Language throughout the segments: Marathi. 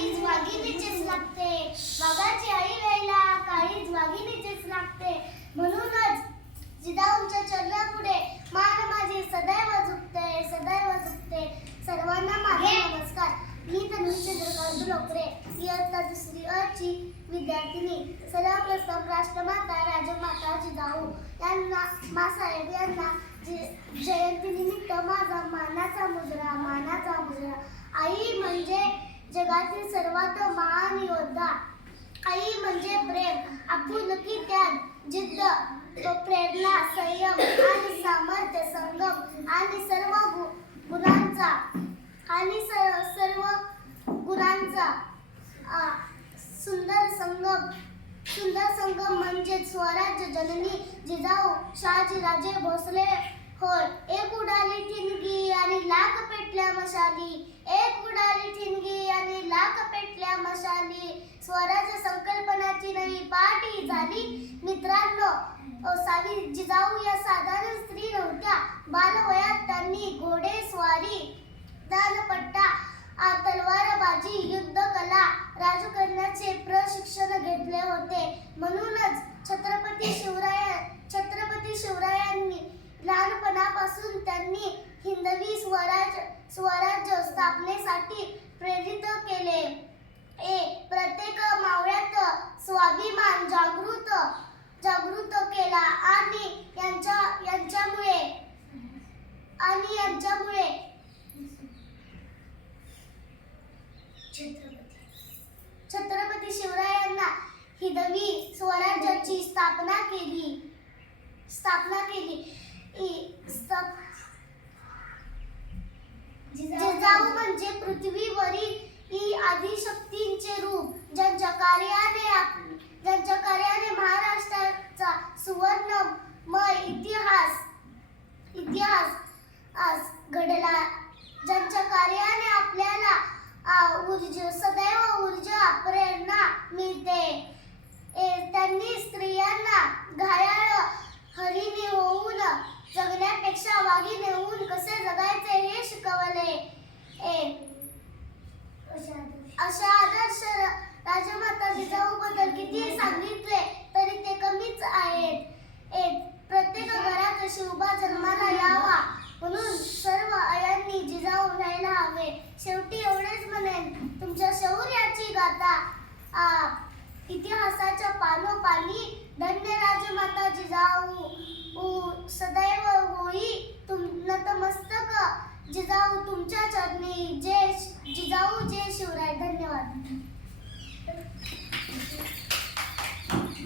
काळीज वाघिणीचेच लागते. वाघाची आई व्हायला काळीज वाघिणीचेच लागते. म्हणूनच जिजाऊंच्या चरणापुढे मान माझे सदैव झुकते सदैव झुकते. सर्वांना माझा नमस्कार. मी तनुचंद्र कांदू लोकरे इयत्ता दुसरी अची विद्यार्थिनी. सर्वप्रथम राष्ट्रमाता राजमाता जिजाऊ. यांना मासाहेब यांना जयंतीनिमित्त माझा मानाचा मुजरा मानाचा मुजरा. आई जगातील सर्वात महान योद्धा. आई म्हणजे प्रेम. आपुलकी त्याग जिद्द प्रेरणा संयम आणि सामर्थ्य संगम आणि सर्व गु- गुणांचा आणि सर्व गुणांचा सुंदर संगम. सुंदर संगम म्हणजे स्वराज्य जननी जिजाऊ शहाजीराजे भोसले होय. एक उडाली ठिणगी आणि लाख पेटल्या मशाली एक उडाली ठिणगी आणि लाख पेटल्या मशाली स्वराज्य संकल्पनाची नवी पाठी झाली. मित्रांनो सावी जिजाऊ या साधारण स्त्री नव्हत्या. बालवयात त्यांनी घोडेस्वारी दानपट्टा तलवारबाजी युद्धकला राजकारणाचे प्रशिक्षण घेतले होते. म्हणूनच छत्रपती शिवराय छत्रपती शिवरायांनी लहानपणापासून त्यांनी हिंदवी स्वराज स्वराज्य स्थापनेसाठी प्रेरित केले. ए प्रत्येक मावळ्यात स्वाभिमान जागृत जागृत केला आणि यांच्या यांच्यामुळे आणि यांच्यामुळे. छत्रपती शिवरायांना हिदवी स्वराज्याची स्थापना केली. स्थापना केली. जिजाऊ म्हणजे पृथ्वीवरील ही आदिशक्तींचे रूप ज्यांच्या कार्याने आप- ज्यांच्या कार्याने महाराष्ट्राचा सुवर्णमय इतिहास इतिहास आज घडला. ज्यांच्या कार्याने आपल्याला ऊर्जा सदैव ऊर्जा प्रेरणा मिळते. ए, त्यांनी स्त्रियांना घायाळ हरिणी होऊन जगण्यापेक्षा वाघिणी होऊन कसे जगायचे हे शिकवले. ए, अशा आदर्श राजमाता जिजाऊबद्दल किती सांगितले तरी ते कमीच आहेत. एक प्रत्येक घरात शिवबा जन्माला यावा. म्हणून सर्व आयांनी जिजाऊ व्हायला हवे. शेवटी एवढेच म्हणेन तुमच्या शौर्याची गाथा. इतिहासाच्या पानोपानी धन्य राजमाता जिजाऊ. उ, सदैव होई. शिवराय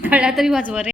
कळला तरी वाजवा रे.